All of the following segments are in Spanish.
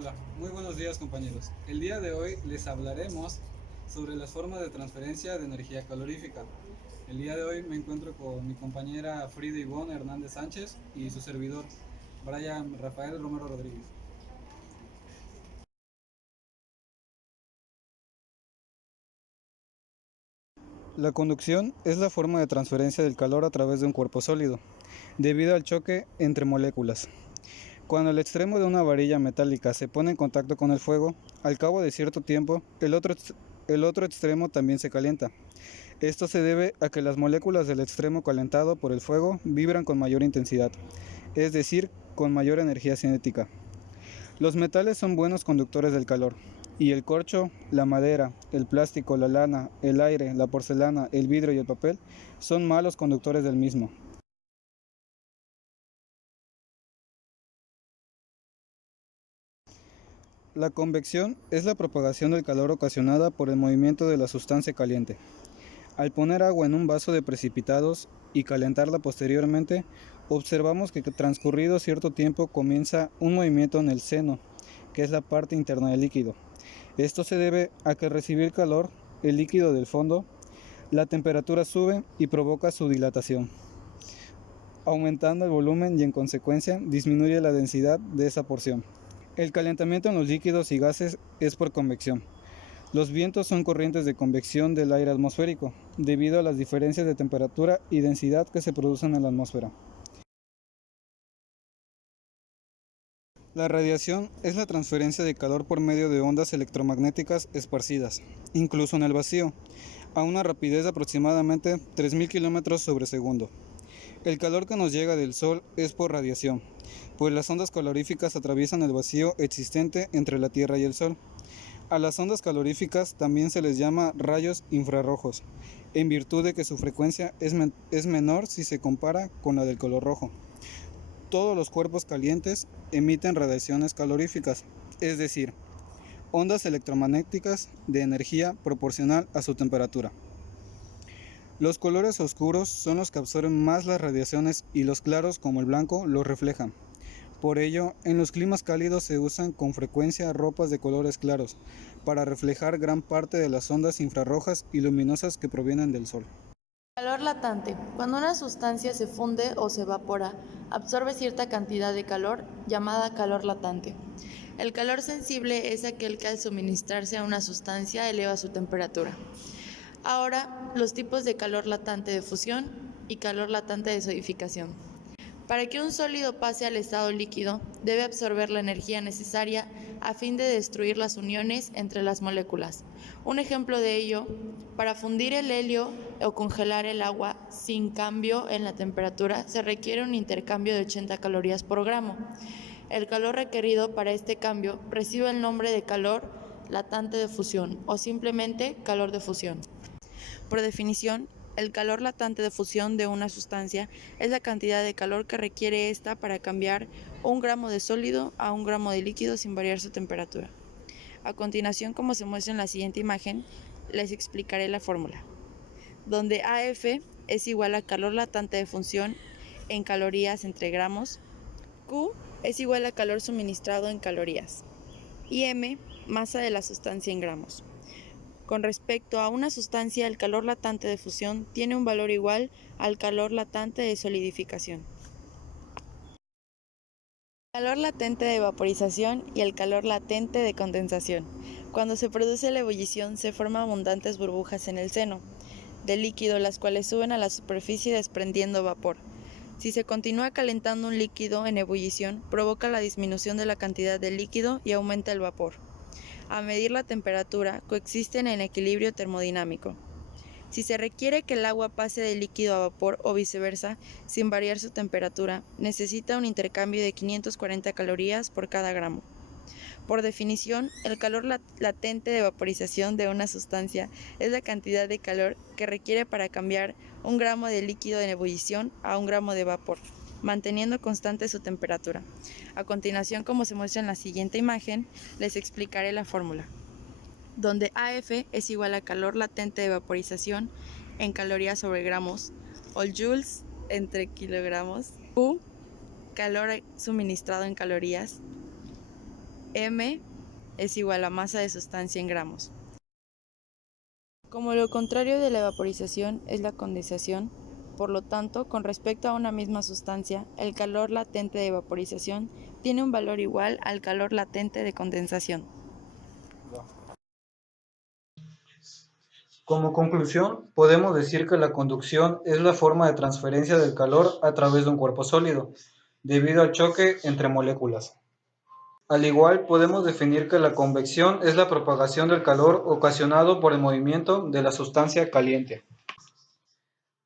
Hola, muy buenos días compañeros. El día de hoy les hablaremos sobre las formas de transferencia de energía calorífica. El día de hoy me encuentro con mi compañera Frida Ivonne Hernández Sánchez y su servidor, Brian Rafael Romero Rodríguez. La conducción es la forma de transferencia del calor a través de un cuerpo sólido, debido al choque entre moléculas. Cuando el extremo de una varilla metálica se pone en contacto con el fuego, al cabo de cierto tiempo, el otro extremo también se calienta. Esto se debe a que las moléculas del extremo calentado por el fuego vibran con mayor intensidad, es decir, con mayor energía cinética. Los metales son buenos conductores del calor, y el corcho, la madera, el plástico, la lana, el aire, la porcelana, el vidrio y el papel son malos conductores del mismo. La convección es la propagación del calor ocasionada por el movimiento de la sustancia caliente. Al poner agua en un vaso de precipitados y calentarla posteriormente, observamos que transcurrido cierto tiempo comienza un movimiento en el seno, que es la parte interna del líquido. Esto se debe a que al recibir calor, el líquido del fondo, la temperatura sube y provoca su dilatación, aumentando el volumen y en consecuencia disminuye la densidad de esa porción. El calentamiento en los líquidos y gases es por convección. Los vientos son corrientes de convección del aire atmosférico, debido a las diferencias de temperatura y densidad que se producen en la atmósfera. La radiación es la transferencia de calor por medio de ondas electromagnéticas esparcidas, incluso en el vacío, a una rapidez de aproximadamente 3000 km sobre segundo. El calor que nos llega del Sol es por radiación, pues las ondas caloríficas atraviesan el vacío existente entre la Tierra y el Sol. A las ondas caloríficas también se les llama rayos infrarrojos, en virtud de que su frecuencia es menor si se compara con la del color rojo. Todos los cuerpos calientes emiten radiaciones caloríficas, es decir, ondas electromagnéticas de energía proporcional a su temperatura. Los colores oscuros son los que absorben más las radiaciones y los claros, como el blanco, los reflejan. Por ello, en los climas cálidos se usan con frecuencia ropas de colores claros para reflejar gran parte de las ondas infrarrojas y luminosas que provienen del Sol. Calor latente. Cuando una sustancia se funde o se evapora, absorbe cierta cantidad de calor, llamada calor latente. El calor sensible es aquel que al suministrarse a una sustancia eleva su temperatura. Ahora, los tipos de calor latente de fusión y calor latente de solidificación. Para que un sólido pase al estado líquido, debe absorber la energía necesaria a fin de destruir las uniones entre las moléculas. Un ejemplo de ello, para fundir el helio o congelar el agua sin cambio en la temperatura, se requiere un intercambio de 80 calorías por gramo. El calor requerido para este cambio recibe el nombre de calor latente de fusión o simplemente calor de fusión. Por definición, el calor latente de fusión de una sustancia es la cantidad de calor que requiere ésta para cambiar 1 gramo de sólido a 1 gramo de líquido sin variar su temperatura. A continuación, como se muestra en la siguiente imagen, les explicaré la fórmula, donde AF es igual a calor latente de fusión en calorías entre gramos, Q es igual a calor suministrado en calorías y M, masa de la sustancia en gramos. Con respecto a una sustancia, el calor latente de fusión tiene un valor igual al calor latente de solidificación. El calor latente de vaporización y el calor latente de condensación. Cuando se produce la ebullición, se forman abundantes burbujas en el seno del líquido, las cuales suben a la superficie desprendiendo vapor. Si se continúa calentando un líquido en ebullición, provoca la disminución de la cantidad de líquido y aumenta el vapor. A medir la temperatura, coexisten en equilibrio termodinámico. Si se requiere que el agua pase de líquido a vapor o viceversa, sin variar su temperatura, necesita un intercambio de 540 calorías por cada gramo. Por definición, el calor latente de vaporización de una sustancia es la cantidad de calor que requiere para cambiar 1 gramo de líquido en ebullición a 1 gramo de vapor, manteniendo constante su temperatura. A continuación, como se muestra en la siguiente imagen, les explicaré la fórmula, donde AF es igual a calor latente de vaporización en calorías sobre gramos, o joules entre kilogramos, Q, calor suministrado en calorías, M es igual a masa de sustancia en gramos. Como lo contrario de la vaporización es la condensación, por lo tanto, con respecto a una misma sustancia, el calor latente de vaporización tiene un valor igual al calor latente de condensación. Como conclusión, podemos decir que la conducción es la forma de transferencia del calor a través de un cuerpo sólido, debido al choque entre moléculas. Al igual, podemos definir que la convección es la propagación del calor ocasionado por el movimiento de la sustancia caliente.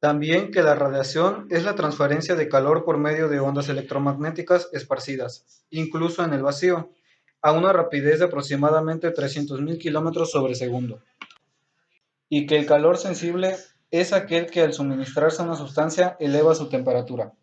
También que la radiación es la transferencia de calor por medio de ondas electromagnéticas esparcidas, incluso en el vacío, a una rapidez de aproximadamente 300.000 kilómetros sobre segundo. Y que el calor sensible es aquel que al suministrarse a una sustancia eleva su temperatura.